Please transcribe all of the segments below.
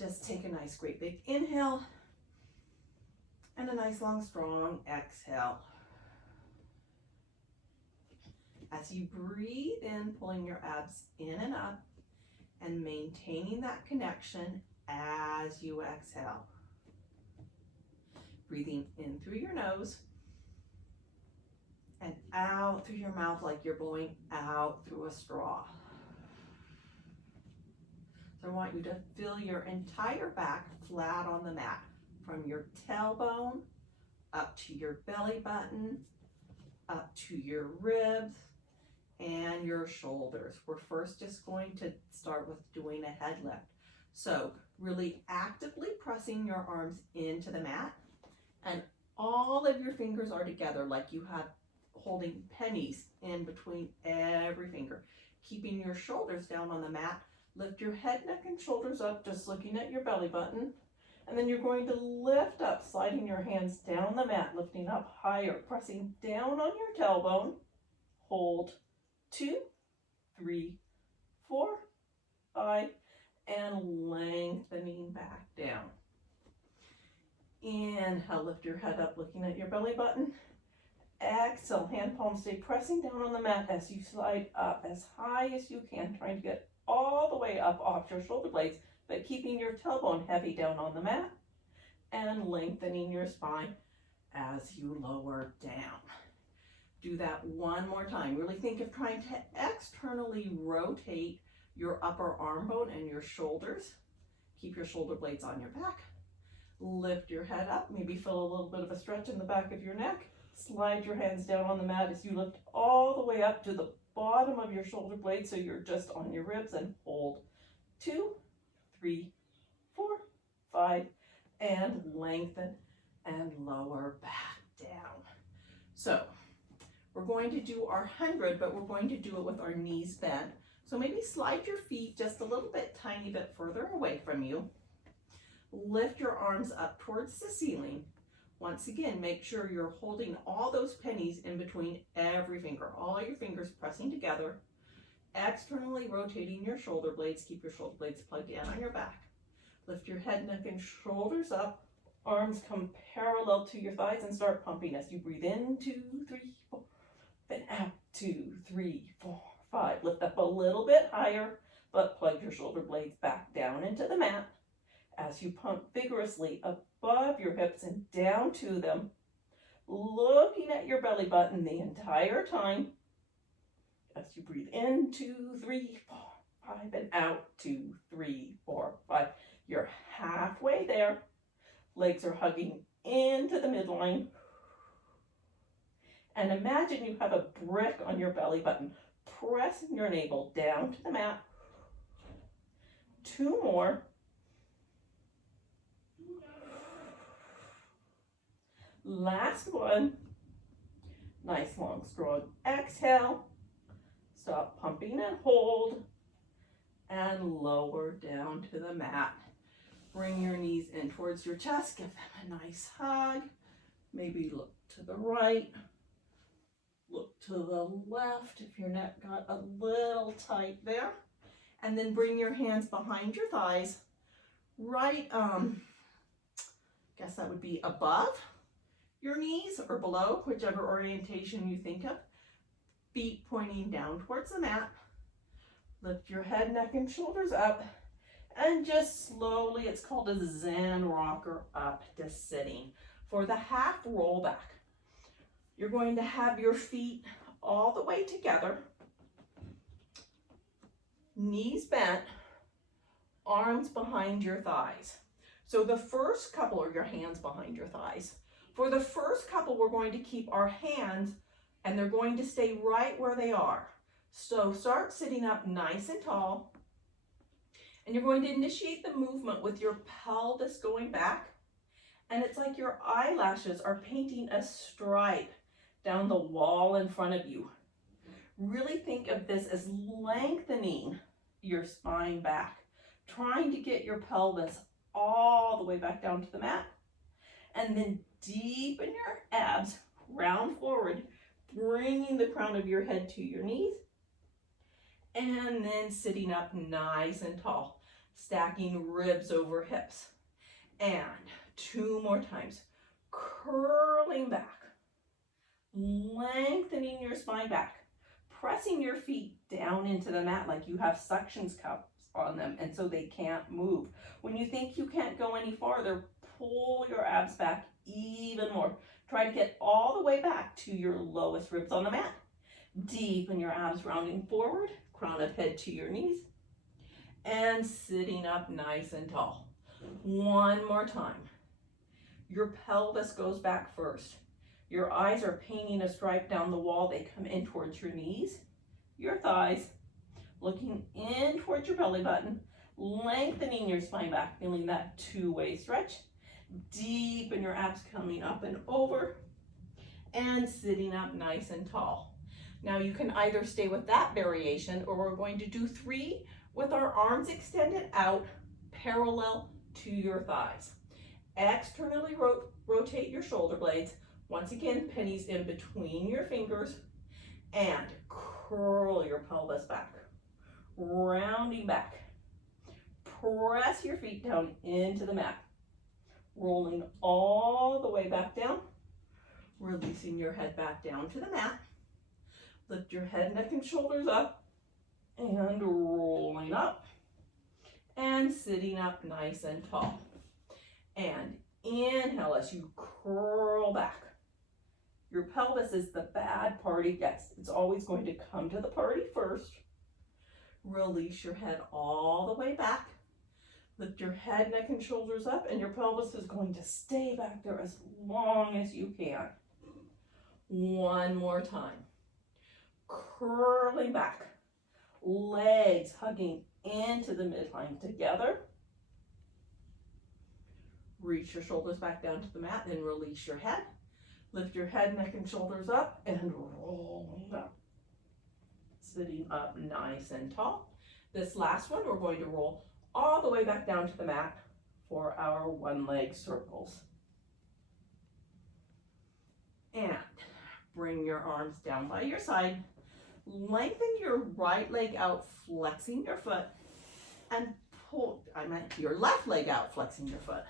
Just take a nice, great big inhale and a nice, long, strong exhale. As you breathe in, pulling your abs in and up and maintaining that connection as you exhale. Breathing in through your nose and out through your mouth like you're blowing out through a straw. So I want you to feel your entire back flat on the mat, from your tailbone up to your belly button, up to your ribs and your shoulders. We're first just going to start with doing a head lift. So really actively pressing your arms into the mat, and all of your fingers are together like you have holding pennies in between every finger. Keeping your shoulders down on the mat. Lift your head, neck, and shoulders up, just looking at your belly button. And then you're going to lift up, sliding your hands down the mat, lifting up higher, pressing down on your tailbone. Hold 2, 3, 4, 5, and lengthening back down. Inhale, lift your head up, looking at your belly button. Exhale, hand palms stay pressing down on the mat as you slide up as high as you can, trying to get all the way up off your shoulder blades, but keeping your tailbone heavy down on the mat and lengthening your spine as you lower down. Do that one more time. Really think of trying to externally rotate your upper arm bone and your shoulders. Keep your shoulder blades on your back. Lift your head up, maybe feel a little bit of a stretch in the back of your neck. Slide your hands down on the mat as you lift all the way up to the bottom of your shoulder blade, so you're just on your ribs, and hold 2, 3, 4, 5, and lengthen and lower back down. So we're going to do our 100, but we're going to do it with our knees bent. So maybe slide your feet just a little bit, tiny bit further away from you. Lift your arms up towards the ceiling. Once again, make sure you're holding all those pennies in between every finger, all your fingers pressing together, externally rotating your shoulder blades. Keep your shoulder blades plugged in on your back. Lift your head, neck, and shoulders up. Arms come parallel to your thighs and start pumping as you breathe in, 2, 3, 4, then out, 2, 3, 4, 5. Lift up a little bit higher, but plug your shoulder blades back down into the mat as you pump vigorously above your hips and down to them, looking at your belly button the entire time as you breathe in, 2, 3, 4, 5, and out, 2, 3, 4, 5. You're halfway there. Legs are hugging into the midline. And imagine you have a brick on your belly button, pressing your navel down to the mat. 2 more. Last one. Nice, long, strong exhale. Stop pumping and hold. And lower down to the mat. Bring your knees in towards your chest. Give them a nice hug. Maybe look to the right. Look to the left if your neck got a little tight there. And then bring your hands behind your thighs. Right, guess that would be above your knees or below, whichever orientation you think of. Feet pointing down towards the mat. Lift your head, neck, and shoulders up. And just slowly, it's called a Zen rocker, up to sitting. For the half roll back, you're going to have your feet all the way together. Knees bent, arms behind your thighs. So the first couple are your hands behind your thighs. For the first couple, we're going to keep our hands, and they're going to stay right where they are. So start sitting up nice and tall. And you're going to initiate the movement with your pelvis going back. And it's like your eyelashes are painting a stripe down the wall in front of you. Really think of this as lengthening your spine back, trying to get your pelvis all the way back down to the mat. And then deepen your abs, round forward, bringing the crown of your head to your knees. And then sitting up nice and tall. stacking ribs over hips. And 2 more times, curling back, lengthening your spine back, pressing your feet down into the mat like you have suction cups on them, and so they can't move. When you think you can't go any farther, pull your abs back even more. Try to get all the way back to your lowest ribs on the mat. Deepen your abs, rounding forward, crown of head to your knees, and sitting up nice and tall. 1 more time. Your pelvis goes back first. Your eyes are painting a stripe down the wall. They come in towards your knees, your thighs, looking in towards your belly button, lengthening your spine back, feeling that 2-way stretch. Deepen your abs, coming up and over, and sitting up nice and tall. Now you can either stay with that variation, or we're going to do 3 with our arms extended out, parallel to your thighs. Externally rotate your shoulder blades. Once again, pennies in between your fingers, and curl your pelvis back, rounding back. Press your feet down into the mat, rolling all the way back down, releasing your head back down to the mat. Lift your head, neck, and shoulders up, and rolling up, and sitting up nice and tall. And inhale as you curl back. Your pelvis is the bad party guest. It's always going to come to the party first. Release your head all the way back. Lift your head, neck, and shoulders up, and your pelvis is going to stay back there as long as you can. 1 more time. Curling back. Legs hugging into the midline together. Reach your shoulders back down to the mat, then release your head. Lift your head, neck, and shoulders up, and roll up. Sitting up nice and tall. This last one, we're going to roll all the way back down to the mat for our 1-leg circles. And bring your arms down by your side. Lengthen your right leg out, flexing your foot, and pull, your left leg out, flexing your foot,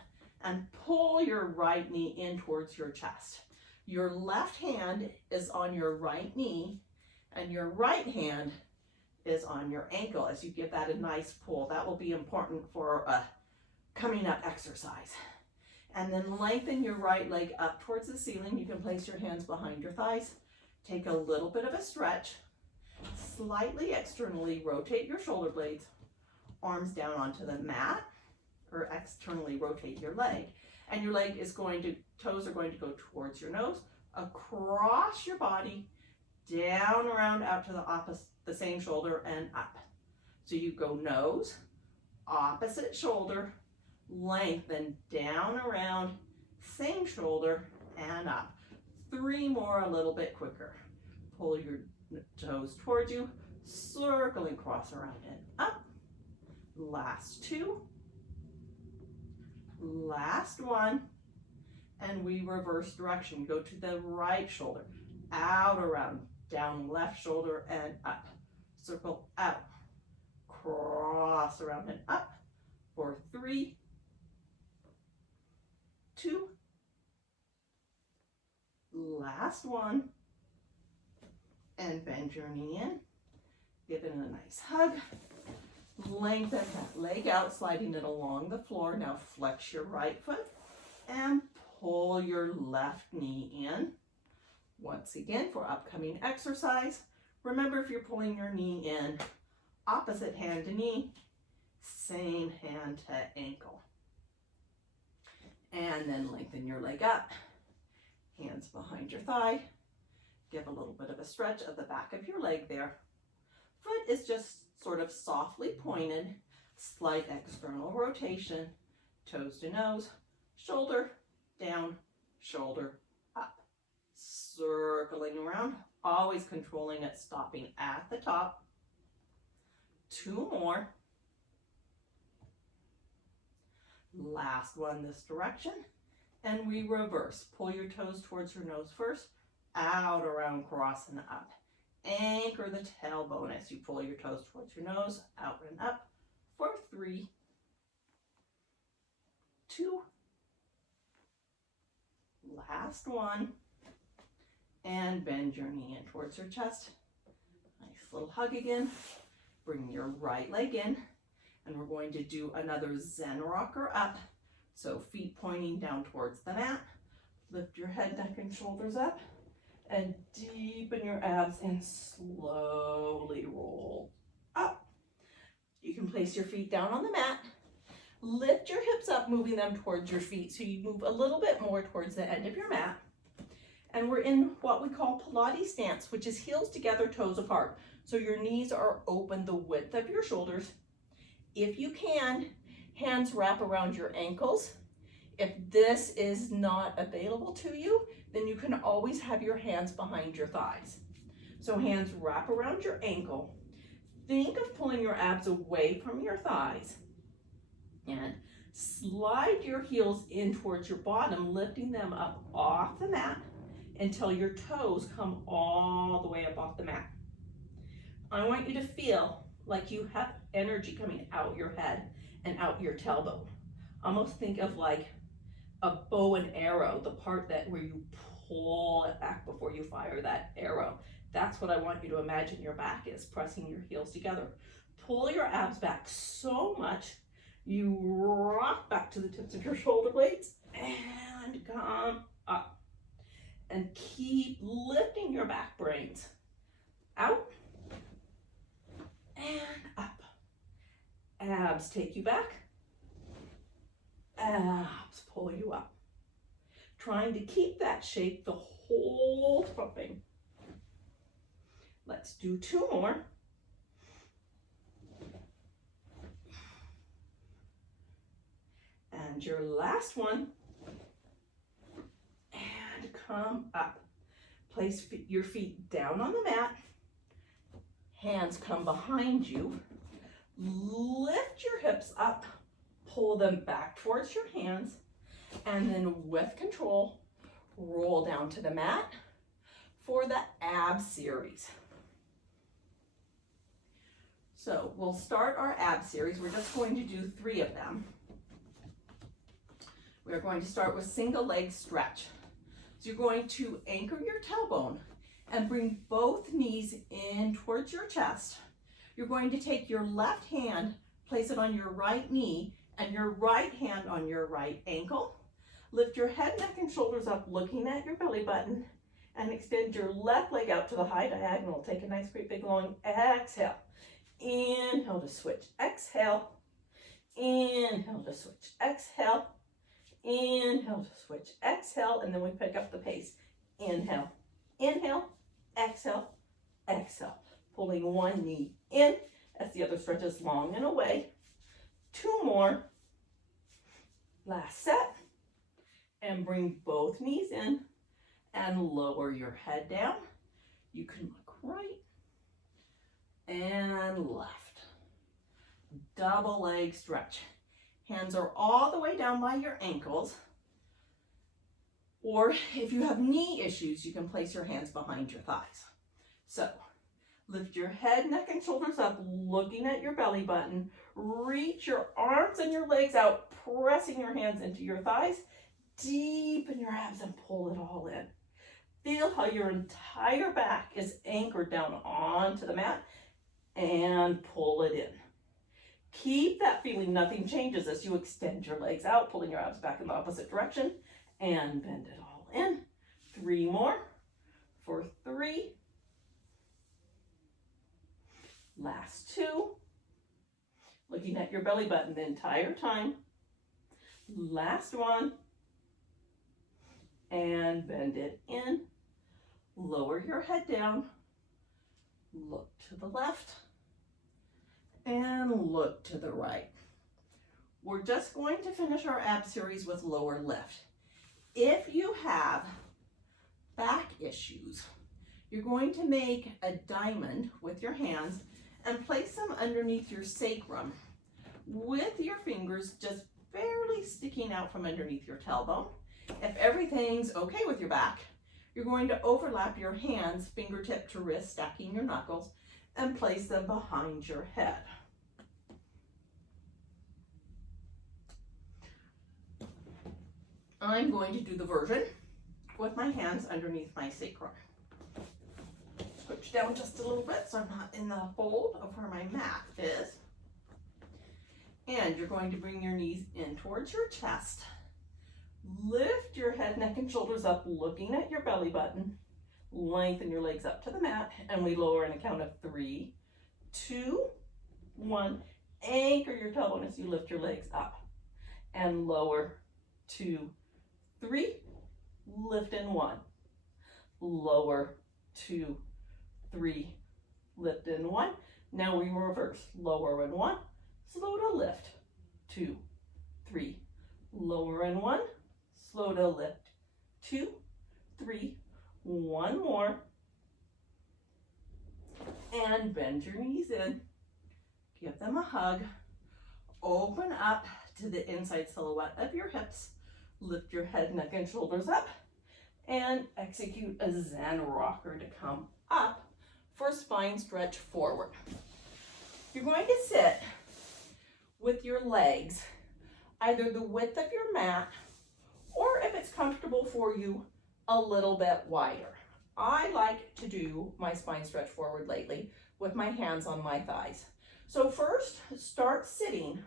and pull your right knee in towards your chest. Your left hand is on your right knee, and your right hand is on your ankle as you give that a nice pull. That will be important for a coming up exercise. And then lengthen your right leg up towards the ceiling. You can place your hands behind your thighs. Take a little bit of a stretch. Slightly externally rotate your shoulder blades. Arms down onto the mat, or externally rotate your leg. And your leg is going to, toes are going to go towards your nose, across your body, down, around, out to the opposite, the same shoulder, and up. So you go nose, opposite shoulder, lengthen, down, around, same shoulder, and up. 3 more a little bit quicker. Pull your toes towards you, circling cross around and up. Last 2. Last 1. And we reverse direction. Go to the right shoulder, out, around, down, left shoulder, and up. Circle out, cross around and up for 3, 2, last 1, and bend your knee in. Give it a nice hug. Lengthen that leg out, sliding it along the floor. Now flex your right foot and pull your left knee in. Once again, for upcoming exercise, remember, if you're pulling your knee in, opposite hand to knee, same hand to ankle. And then lengthen your leg up, hands behind your thigh. Give a little bit of a stretch of the back of your leg there. Foot is just sort of softly pointed, slight external rotation, toes to nose, shoulder down, shoulder up. Circling around, always controlling it, stopping at the top. 2 more. Last one this direction. And we reverse. Pull your toes towards your nose first, out, around, cross, and up. Anchor the tailbone as you pull your toes towards your nose, out and up for 3, 2. Last one. And bend your knee in towards your chest. Nice little hug again. Bring your right leg in. And we're going to do another Zen rocker up. So feet pointing down towards the mat. Lift your head, neck, and shoulders up. And deepen your abs and slowly roll up. You can place your feet down on the mat. Lift your hips up, moving them towards your feet. So you move a little bit more towards the end of your mat. And we're in what we call Pilates stance, which is heels together, toes apart. So your knees are open the width of your shoulders. If you can, hands wrap around your ankles. If this is not available to you, then you can always have your hands behind your thighs. So hands wrap around your ankle. Think of pulling your abs away from your thighs. And slide your heels in towards your bottom, lifting them up off the mat until your toes come all the way up off the mat. I want you to feel like you have energy coming out your head and out your tailbone. Almost think of like a bow and arrow, the part where you pull it back before you fire that arrow. That's what I want you to imagine your back is, pressing your heels together. Pull your abs back so much, you rock back to the tips of your shoulder blades and come up. And keep lifting your back brains out and up. Abs take you back. Abs pull you up. Trying to keep that shape the whole thing. Let's do 2 more. And your last one. And come up. Place your feet down on the mat. Hands come behind you. Lift your hips up. Pull them back towards your hands. And then with control, roll down to the mat for the ab series. So we'll start our ab series. We're just going to do 3 of them. We're going to start with single leg stretch. So you're going to anchor your tailbone and bring both knees in towards your chest. You're going to take your left hand, place it on your right knee, and your right hand on your right ankle. Lift your head, neck, and shoulders up, looking at your belly button, and extend your left leg out to the high diagonal. Take a nice, great, big, long exhale. Inhale to switch. Exhale. Inhale to switch. Exhale. Inhale to switch. Exhale, and then we pick up the pace. Inhale. Inhale. Exhale. Exhale. Pulling one knee in as the other stretches long and away. 2 more. Last set. And bring both knees in and lower your head down. You can look right and left. Double leg stretch. Hands are all the way down by your ankles. Or if you have knee issues, you can place your hands behind your thighs. So lift your head, neck, and shoulders up, looking at your belly button. Reach your arms and your legs out, pressing your hands into your thighs. Deepen your abs and pull it all in. Feel how your entire back is anchored down onto the mat and pull it in. Keep that feeling, nothing changes as you extend your legs out, pulling your abs back in the opposite direction and bend it all in. 3 more for 3. Last 2. Looking at your belly button the entire time. Last 1. And bend it in. Lower your head down. Look to the left. And look to the right. We're just going to finish our ab series with lower lift. If you have back issues, you're going to make a diamond with your hands and place them underneath your sacrum with your fingers just barely sticking out from underneath your tailbone. If everything's okay with your back, you're going to overlap your hands, fingertip to wrist, stacking your knuckles, and place them behind your head. I'm going to do the version with my hands underneath my sacrum. Switch down just a little bit so I'm not in the fold of where my mat is. And you're going to bring your knees in towards your chest. Lift your head, neck, and shoulders up, looking at your belly button. Lengthen your legs up to the mat, and we lower in a count of 3, 2, 1. Anchor your tailbone as you lift your legs up. And lower, 2, 3. Lift in 1. Lower, 2, 3. Lift in 1. Now we reverse. Lower in 1. Slow to lift. 2, 3. Lower in 1. Slow to lift. 2, 3. One more. And bend your knees in. Give them a hug. Open up to the inside silhouette of your hips. Lift your head, neck, and shoulders up. And execute a Zen rocker to come up for spine stretch forward. You're going to sit with your legs either the width of your mat, or if it's comfortable for you, a little bit wider. I like to do my spine stretch forward lately with my hands on my thighs. So first, start sitting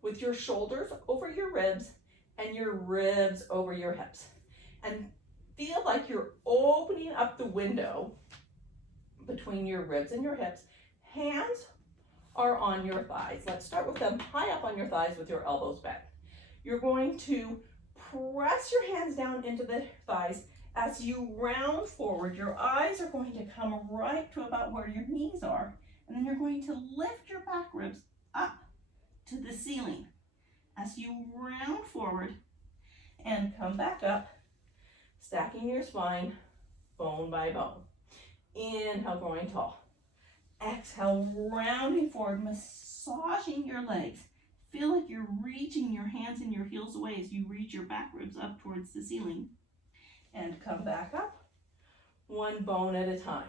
with your shoulders over your ribs and your ribs over your hips. And feel like you're opening up the window between your ribs and your hips. Hands are on your thighs. Let's start with them high up on your thighs with your elbows bent. You're going to press your hands down into the thighs as you round forward. Your eyes are going to come right to about where your knees are. And then you're going to lift your back ribs up to the ceiling as you round forward and come back up, stacking your spine bone by bone. Inhale, growing tall. Exhale, rounding forward, massaging your legs. Feel like you're reaching your hands and your heels away as you reach your back ribs up towards the ceiling. And come back up, one bone at a time.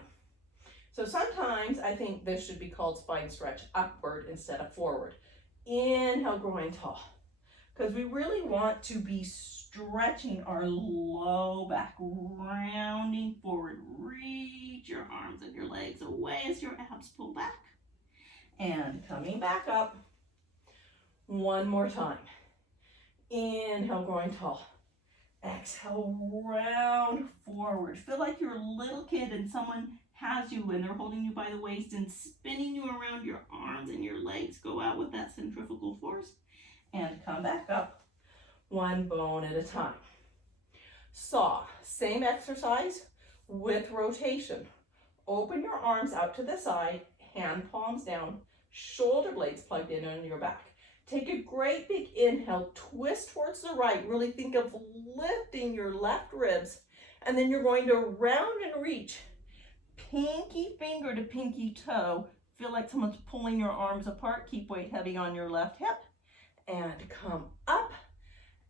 So sometimes I think this should be called spine stretch upward instead of forward. Inhale, growing tall. Because we really want to be stretching our low back, rounding forward. Reach your arms and your legs away as your abs pull back. And coming back up. One more time. Inhale, growing tall. Exhale, round forward. Feel like you're a little kid and someone has you and they're holding you by the waist and spinning you around. Your arms and your legs go out with that centrifugal force. And come back up, one bone at a time. Saw, same exercise with rotation. Open your arms out to the side, hand palms down, shoulder blades plugged in on your back. Take a great big inhale, twist towards the right. Really think of lifting your left ribs. And then you're going to round and reach. Pinky finger to pinky toe. Feel like someone's pulling your arms apart. Keep weight heavy on your left hip. And come up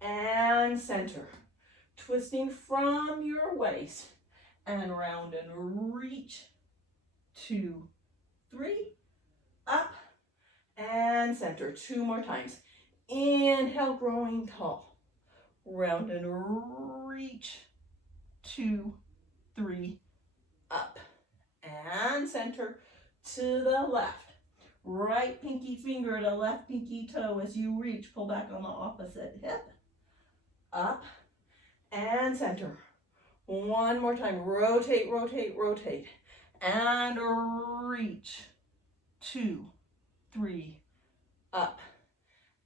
and center. Twisting from your waist. And round and reach. 2, 3, up. And center. 2 more times. Inhale, growing tall. Round and reach. 2, 3, up. And center to the left. Right pinky finger to left pinky toe as you reach. Pull back on the opposite hip. Up and center. One more time. Rotate, rotate, rotate. And reach. 2, 3, up,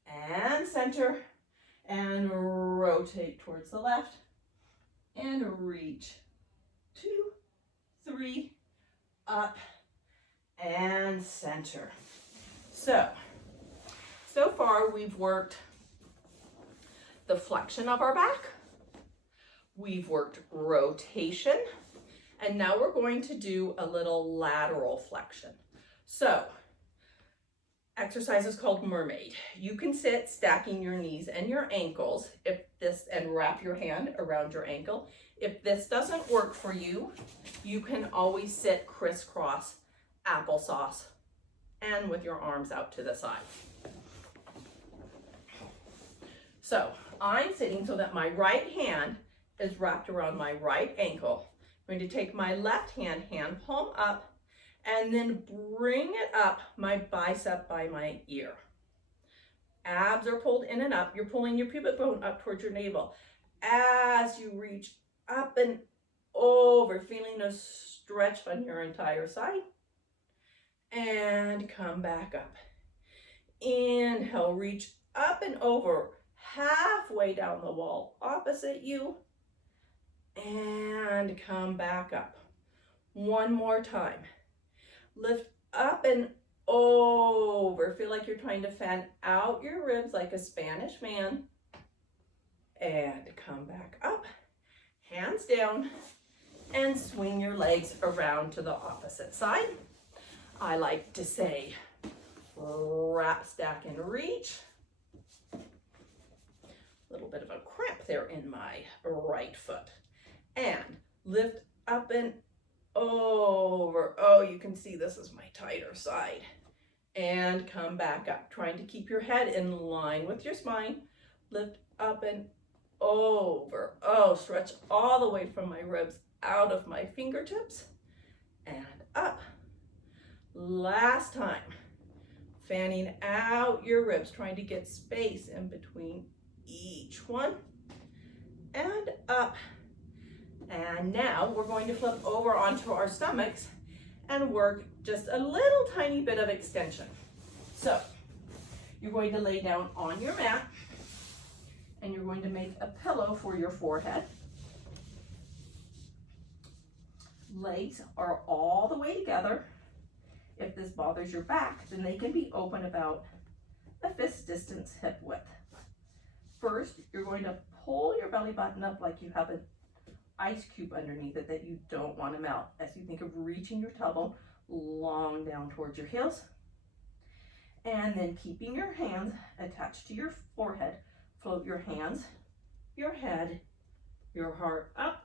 and center, and rotate towards the left, and reach, 2, 3, up, and center. So far we've worked the flexion of our back, we've worked rotation, and now we're going to do a little lateral flexion. So, exercise is called mermaid. You can sit stacking your knees and your ankles and wrap your hand around your ankle. If this doesn't work for you, you can always sit crisscross applesauce and with your arms out to the side. So I'm sitting so that my right hand is wrapped around my right ankle. I'm going to take my left hand, hand palm up, and then bring it up my bicep by my ear. Abs are pulled in and up. You're pulling your pubic bone up towards your navel. As you reach up and over, feeling a stretch on your entire side. And come back up. Inhale, reach up and over, halfway down the wall, opposite you. And come back up. One more time. Lift up and over. Feel like you're trying to fan out your ribs like a Spanish man. And come back up. Hands down. And swing your legs around to the opposite side. I like to say, wrap, stack, and reach. A little bit of a cramp there in my right foot. And lift up and over. Oh, you can see this is my tighter side. And come back up, trying to keep your head in line with your spine. Lift up and over. Oh, stretch all the way from my ribs out of my fingertips and up. Last time. Fanning out your ribs, trying to get space in between each one. And up. And now we're going to flip over onto our stomachs and work just a little tiny bit of extension. So you're going to lay down on your mat and you're going to make a pillow for your forehead. Legs are all the way together. If this bothers your back, then they can be open about a fist distance hip width. First, you're going to pull your belly button up like you have an ice cube underneath it that you don't want to melt as you think of reaching your tailbone long down towards your heels. And then keeping your hands attached to your forehead, float your hands, your head, your heart up,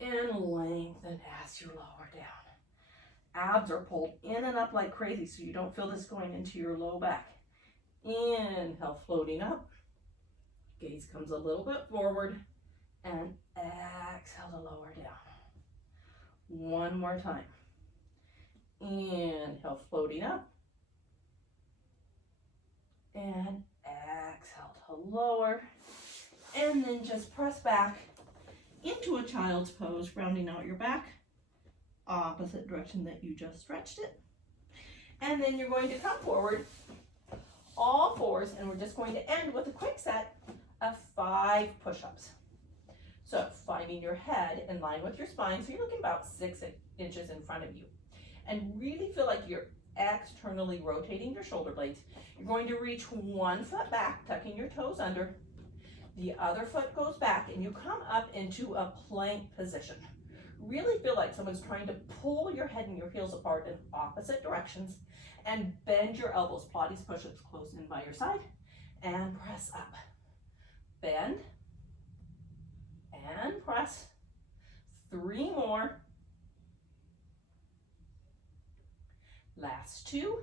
and lengthen as you lower down. Abs are pulled in and up like crazy so you don't feel this going into your low back. Inhale, floating up. Gaze comes a little bit forward. And exhale to lower down. One more time. Inhale, floating up. And exhale to lower. And then just press back into a child's pose, rounding out your back. Opposite direction that you just stretched it. And then you're going to come forward, all fours, and we're just going to end with a quick set of 5 push-ups. So finding your head in line with your spine, so you're looking about 6 inches in front of you. And really feel like you're externally rotating your shoulder blades. You're going to reach one foot back, tucking your toes under. The other foot goes back, and you come up into a plank position. Really feel like someone's trying to pull your head and your heels apart in opposite directions, and bend your elbows. Pilates push-ups close in by your side, and press up. Bend, and press. 3 more. Last 2.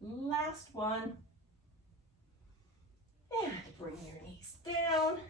Last 1. And bring your knees down.